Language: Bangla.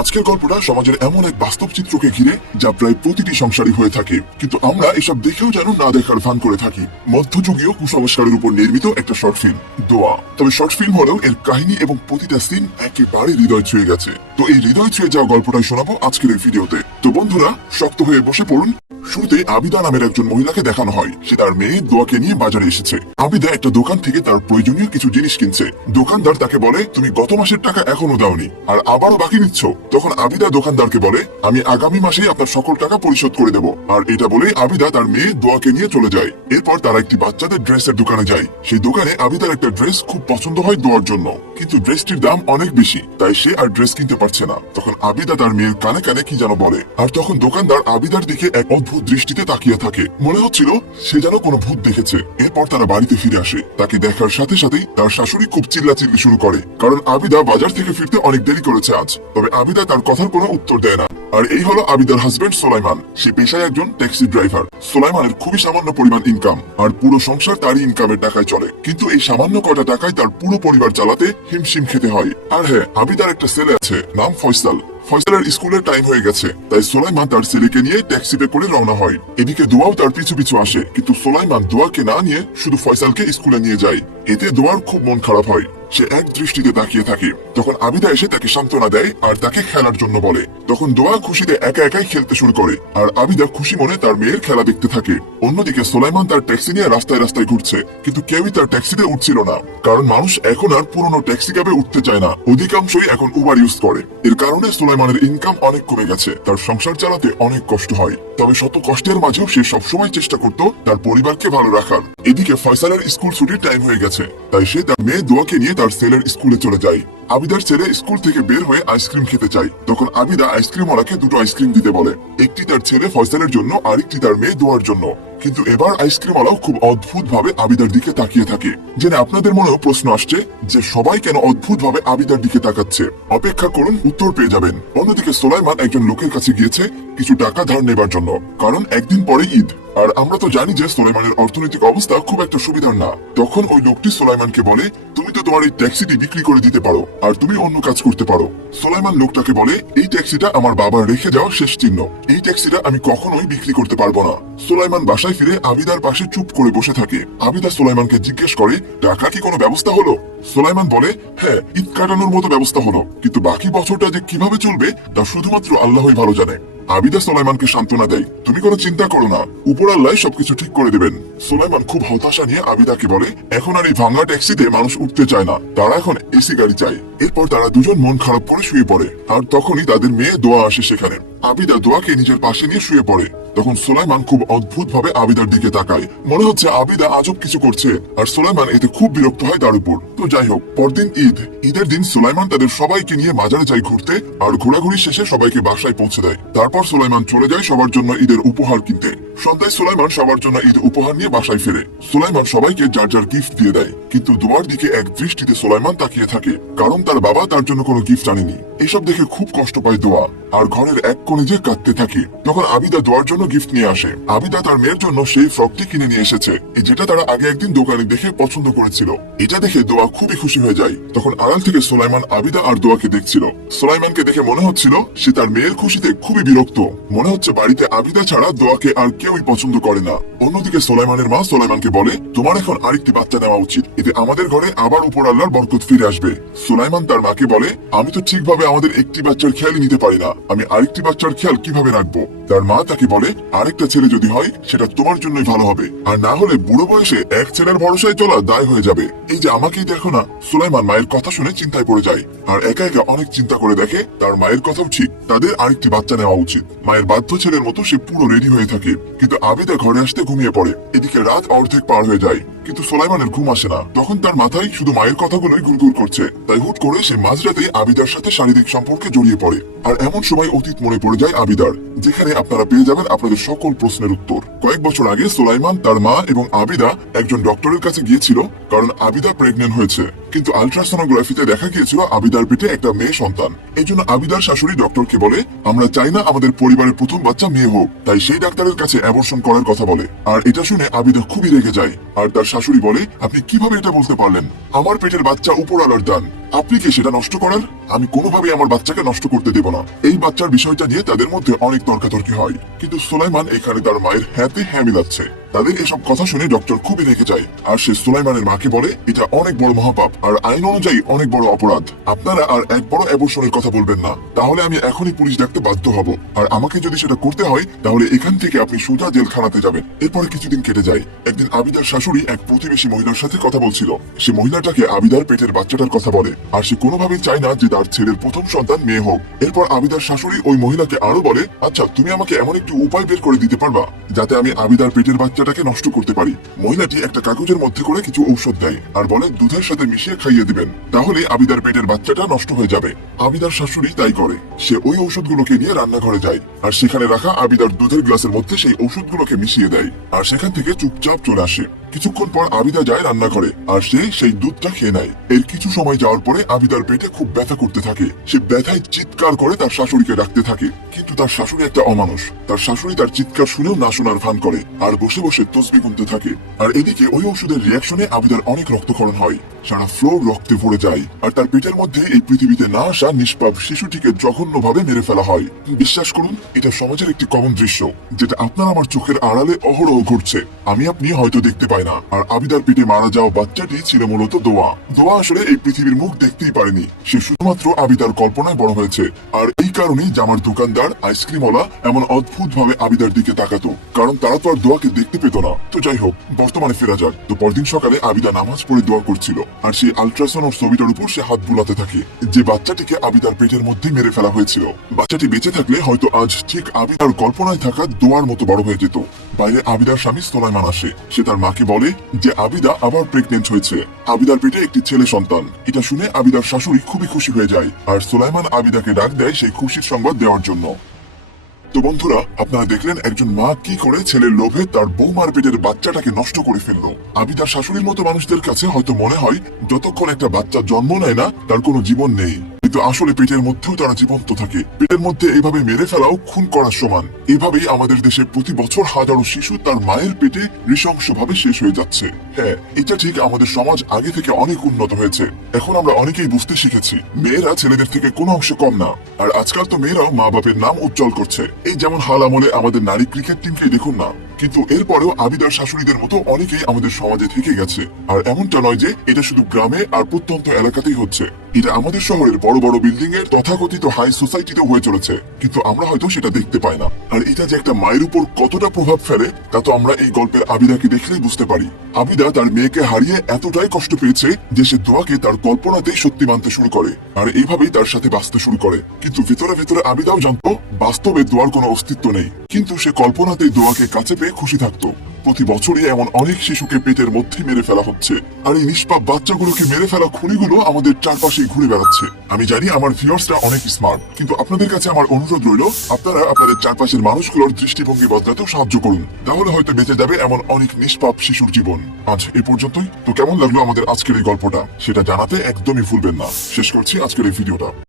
আজকের গল্পটা সমাজের এমন এক বাস্তব চিত্রকে ঘিরে যা প্রায় প্রতিটি সংসারই হয়ে থাকে, কিন্তু আমরা এসব দেখেও যেন না দেখার ভান করে থাকি। মধ্যযুগীয় কুসংস্কারের উপর নির্মিত একটা শর্ট ফিল্ম দোয়া। তবে শর্ট ফিল্ম হলেও এর কাহিনী এবং প্রতিটা সিন একেবারে হৃদয় ছুঁয়ে গেছে। তো এই হৃদয় ছুঁয়ে যাওয়া গল্পটাই শোনাবো আজকের এই ভিডিওতে। তো বন্ধুরা, শক্ত হয়ে বসে পড়ুন। শুরুতে আবিদা নামের একজন মহিলাকে দেখানো হয়। সে তার মেয়ে দোয়াকে নিয়ে বাজারে এসেছে। আবিদা একটা দোকান থেকে তার প্রয়োজনীয় কিছু জিনিস কিনছে। দোকানদার তাকে বলে, তুমি গত মাসের টাকা এখনো দাওনি আর আবারও বাকি নিচ্ছ। তখন আবিদা দোকানদারকে বলে, আমি আগামী মাসেই আপনার সকল টাকা পরিশোধ করে দেব। আর এটা বলে আবিদা তার মেয়ে দোয়াকে নিয়ে চলে যায়। এরপর তারা একটি বাচ্চাদের ড্রেসের দোকানে যায়। সেই দোকানে আবিদার একটা ড্রেস খুব পছন্দ হয় দোয়ার জন্য, কিন্তু ড্রেসটির দাম অনেক বেশি, তাই সে আর ড্রেস কিনতে পারছে না। তখন আবিদা তার মেয়ের কানে কানে কি যেন বলে, আর তখন দোকানদার আবিদার দিকে এক অদ্ভুত দৃষ্টিতে তাকিয়ে থাকে। মনে হচ্ছিল সে যেন কোনো ভূত দেখেছে। এরপর তারা বাড়িতে ফিরে আসে। তাকে দেখার সাথে সাথেই তার শাশুড়ি খুব চিল্লাচিল্লি শুরু করে, কারণ আবিদা বাজার থেকে ফিরতে অনেক দেরি করেছে আজ। তবে আবিদা তার কথার কোনো উত্তর দেয় না। আর এই হলো আবিদার হাজবেন্ড সোলাইমান। সে পেশায় একজন ট্যাক্সি ড্রাইভার। সোলাইমানের খুবই সামান্য পরিমাণ ইনকাম, আর পুরো সংসার তারই ইনকামের টাকায় চলে। কিন্তু এই সামান্য কটা টাকায় তার পুরো পরিবার চালাতে হিমশিম খেতে হয়। আর হ্যাঁ, আবিদার একটা ছেলে আছে, নাম ফয়সাল। ফয়সালের স্কুলের টাইম হয়ে গেছে, তাই সোলাইমান তার ছেলেকে নিয়ে ট্যাক্সিতে করে রওনা হয়। এদিকে দোয়াও তার পিছু পিছু আসে, কিন্তু সোলাইমান দোয়াকে না নিয়ে শুধু ফয়সালকে স্কুলে নিয়ে যায়। এতে দোয়ার খুব মন খারাপ হয়। সে এক দৃষ্টিতে তাকিয়ে থাকে। তখন আবিদা এসে তাকে সান্ত্বনা দেয় আর তাকে খেলার জন্য বলে। তখন দোয়া খুশিতে একা একাই খেলতে শুরু করে, আর আবিদা খুশি মনে তার মেয়ের খেলা দেখতে থাকে। অন্যদিকে সোলাইমান তার ট্যাক্সি নিয়ে রাস্তায় রাস্তায় ঘুরছে, কিন্তু কেউই তার ট্যাক্সিতে উঠছিল না। কারণ মানুষ এখন আর পুরনো ট্যাক্সি ক্যাবে উঠতে চায় না, অধিকাংশই এখন উবার ইউজ করে। এর কারণে সোলাইমানের ইনকাম অনেক কমে গেছে। তার সংসার চালাতে অনেক কষ্ট হয়। তবে শত কষ্টের মাঝেও সে সবসময় চেষ্টা করত তার পরিবারকে ভালো রাখার। এদিকে ফয়সালের স্কুল ছুটির টাইম হয়ে গেছে, তাই সে তার মেয়ে দোয়াকে নিয়ে তার ছেলের স্কুলে চলে যায়। আবিদার ছেলে স্কুল থেকে বের হয়ে আইসক্রিম খেতে চায়। তখন আবিদা আইসক্রিমওয়ালাকে দুটো আইসক্রিম দিতে বলে, একটি তার ছেলে ফয়সালের জন্য, আরেকটি তার মেয়ে দোয়ার জন্য। কিন্তু এবার আইসক্রিমওয়ালাও খুব অদ্ভুত ভাবে আবিদার দিকে তাকিয়ে থাকে। জেনে আপনাদের মনেও প্রশ্ন আসছে যে সবাই কেন অদ্ভুত ভাবে আবিদার দিকে তাকাচ্ছে। অপেক্ষা করুন, উত্তর পেয়ে যাবেন। অন্যদিকে সোলাইমান একজন লোকের কাছে গিয়েছে কিছু টাকা ধার নেবার জন্য, কারণ একদিন পরে ঈদ। আর আমরা তো জানি যে সোলাইমানের অর্থনৈতিক অবস্থা খুব একটা সুবিধার না। তখন ওই লোকটি সোলাইমানকে বলে, তুমি তো তোমার এই ট্যাক্সিটি বিক্রি করে দিতে পারো, আর তুমি অন্য কাজ করতে পারো। সোলাইমান লোকটাকে বলে, এই ট্যাক্সিটা আমার বাবা রেখে যাওয়া শেষ চিহ্ন। এই ট্যাক্সিটা আমি কখনোই বিক্রি করতে পারবো না। সোলাইমান বাসায় ফিরে আবিদার পাশে চুপ করে বসে থাকে। আবিদা সোলাইমানকে জিজ্ঞেস করে, টাকা কি কোনো ব্যবস্থা হলো? সোলাইমান বলে, হ্যাঁ, ঈদ কাটানোর মতো ব্যবস্থা হলো, কিন্তু বাকি বছরটা যে কিভাবে চলবে তা শুধুমাত্র আল্লাহই ভালো জানে। আবিদা সোলাইমানকে সান্ত্বনা দেয়, তুমি কোনো চিন্তা করো না, উপর আল্লাহ সবকিছু ঠিক করে দেবেন। সোলাইমান খুব হতাশা নিয়ে আবিদাকে বলে, এখন আর এই ভাঙা ট্যাক্সিতে মানুষ উঠতে চায় না, তারা এখন এসি গাড়ি চায়। এরপর তারা দুজন মন খারাপ করে শুয়ে পড়ে। আর তখনই তাদের মেয়ে দোয়া আসে সেখানে। আবিদা দোয়াকে নিজের পাশে নিয়ে শুয়ে পড়ে। তখন সোলাইমান খুব অদ্ভুত ভাবে আবিদার দিকে তাকায়। মনে হচ্ছে আবিদা আজব কিছু করছে, আর সোলাইমান এতে খুব বিরক্ত হয় তার উপর। তো যাই হোক, পরদিন ঈদের দিন সোলাইমান তাদের সবাইকে নিয়ে বাজারে যায় ঘুরতে, আর ঘোরাঘুরি শেষে সবাইকে বাসায় পৌঁছে দেয়। তারপর সোলাইমান চলে যায় সবার জন্য ঈদের উপহার কিনতে। সন্ধ্যায় সোলাইমান সবার জন্য ঈদ উপহার নিয়ে বাসায় ফেরে। সোলাইমান সবাইকে যার যার গিফট দিয়ে দেয়, কিন্তু দোয়ার দিকে এক দৃষ্টিতে সোলাইমান তাকিয়ে থাকে, কারণ তার বাবা তার জন্য কোনো গিফট আনেনি। এসব দেখে খুব কষ্ট পায় দোয়া, আর ঘরের এক কোণে যে কাঁদতে থাকে। তখন আবিদা দোয়ার জন্য গিফট নিয়ে আসে। আবিদা তার মেয়ের জন্য সেই ফ্রকটি কিনে নিয়ে এসেছে, যেটা তারা আগে একদিন দোকানে দেখে পছন্দ করেছিল। এটা দেখে দোয়া খুবই খুশি হয়ে যায়। তখন আড়াল থেকে সোলাইমান আবিদা আর দোয়াকে দেখছিল। সোলাইমানকে দেখে মনে হচ্ছিল সে তার মেয়ের খুশিতে খুবই বিরক্ত। মনে হচ্ছে বাড়িতে আবিদা ছাড়া দোয়াকে আর কেউই পছন্দ করে না। অন্যদিকে সোলাইমানের মা সোলাইমানকে বলে, তোমার এখন আরেকটি বাচ্চা নেওয়া উচিত, এতে আমাদের ঘরে আবার উপর আল্লাহর বরকত ফিরে আসবে। সোলাইমান তার মাকে বলে, আমি তো ঠিকভাবে আমাদের একটি বাচ্চার খেয়ালই নিতে পারি না, আমি আরেকটি বাচ্চার খেয়াল কিভাবে রাখবো? তার মা তাকে বলে, আরেকটা ছেলে যদি হয় সেটা তোমার জন্যই ভালো হবে, আর না হলে বুড়ো বয়সে এক ছেলের ভরসায় চলা দায় হয়ে যাবে। এই যে আমাকেই দেখো না। সোলাইমান মায়ের কথা শুনে চিন্তায় পড়ে যায়, আর একা একা অনেক চিন্তা করে দেখে তার মায়ের কথাও ঠিক, তাদের আরেকটি বাচ্চা নেওয়া উচিত। মায়ের বাধ্য ছেলের মতো সে পুরো রেডি হয়ে থাকে, কিন্তু আবিদা ঘরে আসতে ঘুমিয়ে পড়ে। এদিকে রাত অর্ধেক পার হয়ে যায়, কিন্তু সোলাইমানের ঘুম আসে না। তখন তার মাথায় শুধু মায়ের কথাগুলোই ঘুরঘুর করছে। তাই হুট করে সে মাঝরাতে আবিদার সাথে শারীরিক সম্পর্কে জড়িয়ে পড়ে। আর এমন সময় অতীত মনে পড়ে যায় আবিদার, যেখানে আপনারা পেয়ে যাবেন আপনাদের সকল প্রশ্নের উত্তর। কয়েক বছর আগে সোলাইমান, তার মা এবং আবিদা একজন ডক্টরের কাছে গিয়েছিল, কারণ আবিদা প্রেগনেন্ট হয়েছে। কিন্তু আলট্রাসোনোগ্রাফিতে দেখা গিয়েছিল আবিদার পেটে একটা মেয়ে সন্তান। এই জন্য আবিদার শাশুড়ি ডক্টরকে বলে, আমরা চাই না আমাদের পরিবারের প্রথম বাচ্চা মেয়ে হোক, তাই সেই ডাক্তারের কাছে অ্যাবর্শন করার কথা বলে। আর এটা শুনে আবিদা খুবই রেগে যায়, আর তার শাশুড়ি বলে, আপনি কিভাবে এটা বলতে পারলেন? আমার পেটের বাচ্চা উপর আলার দান, আপনি কি সেটা নষ্ট করার? আমি কোনোভাবেই আমার বাচ্চাকে নষ্ট করতে দেব না। এই বাচ্চার বিষয়টা নিয়ে তাদের মধ্যে অনেক তর্কাতর্কি হয়, কিন্তু সুলাইমান এখানে তার মায়ের হ্যাঁতে হ্যাঁ মিলাচ্ছে। তাদের এসব কথা শুনে ডক্টর খুবই রেগে যায়, আর সে সুলাইমানের মাকে বলে এটা অনেক বড় মহাপাপ আর আইন অনুযায়ী অনেক বড় অপরাধ। আপনারা আর এক বড় অ্যাবর্শনের কথা বলবেন না, তাহলে আমি এখনই পুলিশ ডাকতে বাধ্য হব। আর আমাকে যদি সেটা করতে হয় তাহলে এখান থেকে আপনি সোজা জেলখানাতে যাবেন। এরপরে কিছুদিন কেটে যায়। একদিন আবিদার শাশুড়ি এক প্রতিবেশী মহিলার সাথে কথা বলছিল। সে মহিলাটাকে আবিদার পেটের বাচ্চাটার কথা বলে, আর সে কোনোভাবেই চায় না যে তার ছেলের প্রথম সন্তান মেয়ে হোক। এরপর আবিদার শাশুড়ি ওই মহিলাকে আরো বলে, আচ্ছা তুমি আমাকে এমন একটি উপায় বের করে দিতে পারবা যাতে আমি আবিদার পেটের বাচ্চাটাকে নষ্ট করতে পারি। মহিলাটি একটা কাগজের মধ্যে করে কিছু ঔষধ দেয় আর বলে দুধের সাথে মিশিয়ে খাইয়ে দিবেন, তাহলে আবিদার পেটের বাচ্চাটা নষ্ট হয়ে যাবে। আবিদার শাশুড়ি তাই করে। সে ওই ঔষধগুলোকে নিয়ে রান্নাঘরে যায় আর সেখানে রাখা আবিদার দুধের গ্লাসের মধ্যে সেই ঔষধগুলোকে মিশিয়ে দেয়, আর সেখান থেকে চুপচাপ চলে আসে। কিছুক্ষণ পর আবিদা যায় রান্নাঘরে আর সে সেই দুধটা খেয়ে নেয়। এর কিছু সময় যাওয়ার পরে আবিদার পেটে খুব ব্যথা করতে থাকে। সে ব্যথায় চিৎকার করে তার শাশুড়িকে ডাকতে থাকে, কিন্তু তার শাশুড়ি একটা অমানুষ। তার শাশুড়ি তার চিৎকার শুনেও না শোনার ভান করে আর বসে বসে তসবি গুনতে থাকে। আর এদিকে ওই ওষুধের রিয়াকশনে আবিদার অনেক রক্তক্ষরণ হয়, সারা ফ্লোর রক্তে ভরে যায়, আর তার পেটের মধ্যে এই পৃথিবীতে না আসা নিষ্পাপ শিশুটিকে জঘন্যভাবে মেরে ফেলা হয়। বিশ্বাস করুন, এটা সমাজের একটি কমন দৃশ্য, যেটা আপনার আমার চোখের আড়ালে অহরহ ঘটছে। আমি আপনি হয়তো দেখতে পাই না। আর আবিদার পেটে মারা যাওয়া বাচ্চাটি ছিল মূলত দোয়া। দোয়া আসলে এই পৃথিবীর মুখ দেখতেই পারেনি, সে শুধুমাত্র আবিদার কল্পনায় বড় হয়েছে। আর এই কারণেই জামার দোকানদার, আইসক্রিমওয়ালা এমন অদ্ভুত ভাবে আবিদার দিকে তাকাতো, কারণ তারা তো আর দোয়াকে দেখতে পেত না। তো যাই হোক, বর্তমানে ফেরা যাক। তো পরদিন সকালে আবিদা নামাজ পড়ে দোয়া করছিল, আর সেই আল্ট্রাসাউন্ড ছবিটার উপর সে হাত বুলাতে থাকে, যে বাচ্চাটিকে আবিদার পেটের মধ্যে মেরে ফেলা হয়েছিল। বাচ্চাটি বেঁচে থাকলে হয়তো আজ ঠিক আবিদার কল্পনায় থাকা দোয়ার মতো বড় হয়ে যেত। বাইরে আবিদার স্বামী সুলাইমান আসে। সে তার মাকে বলে যে আবিদা আবার প্রেগনেন্ট হয়েছে, আবিদার পেটে একটি ছেলে সন্তান। এটা শুনে আবিদার শাশুড়ি খুবই খুশি হয়ে যায়, আর সুলাইমান আবিদাকে ডাক দেয় সেই খুশির সংবাদ দেওয়ার জন্য। তো বন্ধুরা, আপনারা দেখলেন একজন মা কি করে ছেলের লোভে তার বৌমার পেটের বাচ্চাটাকে নষ্ট করে ফেললো। আবিদার শাশুড়ির মতো মানুষদের কাছে হয়তো মনে হয় যতক্ষণ একটা বাচ্চা জন্ম নেয় না তার কোনো জীবন নেই, কিন্তু আসলে পেটের মধ্যেও তারা জীবন্ত থাকে। পেটের মধ্যে এইভাবে মেরে ফেলাও খুন করার সমান। এইভাবেই আমাদের দেশে প্রতি বছর হাজারো শিশু তার মায়ের পেটে নৃশংসভাবে শেষ হয়ে যাচ্ছে। হ্যাঁ, এটা ঠিক, আমাদের সমাজ আগে থেকে অনেক উন্নত হয়েছে। এখন আমরা অনেকেই বুঝতে শিখেছি মেয়েরা ছেলেদের থেকে কোনো অংশে কম না। আর আজকাল তো মেয়েরাও মা বাপের নাম উজ্জ্বল করছে। এই যেমন হাল আমলে আমাদের নারী ক্রিকেট টিমকেই দেখুন না। কিন্তু এরপরেও আবিদার শাশুড়িদের মতো অনেকেই আমাদের সমাজে থেকে গেছে। আর এমনটা নয় যে এটা শুধু গ্রামে আর প্রত্যন্ত এলাকাতেই হচ্ছে, এটা আমাদের শহরের বড় বড় বিল্ডিং এর তথাকথিত হাই সোসাইটিতেও হয়ে চলেছে, কিন্তু আমরা হয়তো সেটা দেখতে পাই না। আর এটা যে একটা মায়ের উপর কতটা প্রভাব ফেলে তা তো আমরা এই গল্পের আবিদাকে দেখলেই বুঝতে পারি। আবিদা তার মেয়েকে হারিয়ে এতটাই কষ্ট পেয়েছে যে সে দোয়াকে তার কল্পনাতেই সত্যি মানতে শুরু করে, আর এইভাবেই তার সাথে বাঁচতে শুরু করে। কিন্তু ভেতরে ভেতরে আবিদাও জানতো বাস্তবে দোয়ার কোনো অস্তিত্ব নেই, কিন্তু সে কল্পনাতেই দোয়াকে কাছে পেয়ে খুশি থাকতো। প্রতি বছরই এমন অনেক শিশুকে পেটের মধ্যে মেরে ফেলা হচ্ছে, আর এই নিষ্পাপ বাচ্চাগুলোকে মেরে ফেলা খুনিগুলো আমাদের চারপাশেই ঘুরে বেড়াচ্ছে। আমি জানি আমার ভিউয়ার্সরা অনেক স্মার্ট, কিন্তু আপনাদের কাছে আমার অনুরোধ রইল, আপনারা আপনাদের চারপাশের মানুষগুলোর দৃষ্টিভঙ্গি বদলাতেও সাহায্য করুন, তাহলে হয়তো বেঁচে যাবে এমন অনেক নিষ্পাপ শিশুর জীবন। আজ এই পর্যন্তই। তো কেমন লাগলো আমাদের আজকের এই গল্পটা সেটা জানাতে একদমই ভুলবেন না। শেষ করছি আজকের এই ভিডিওটা।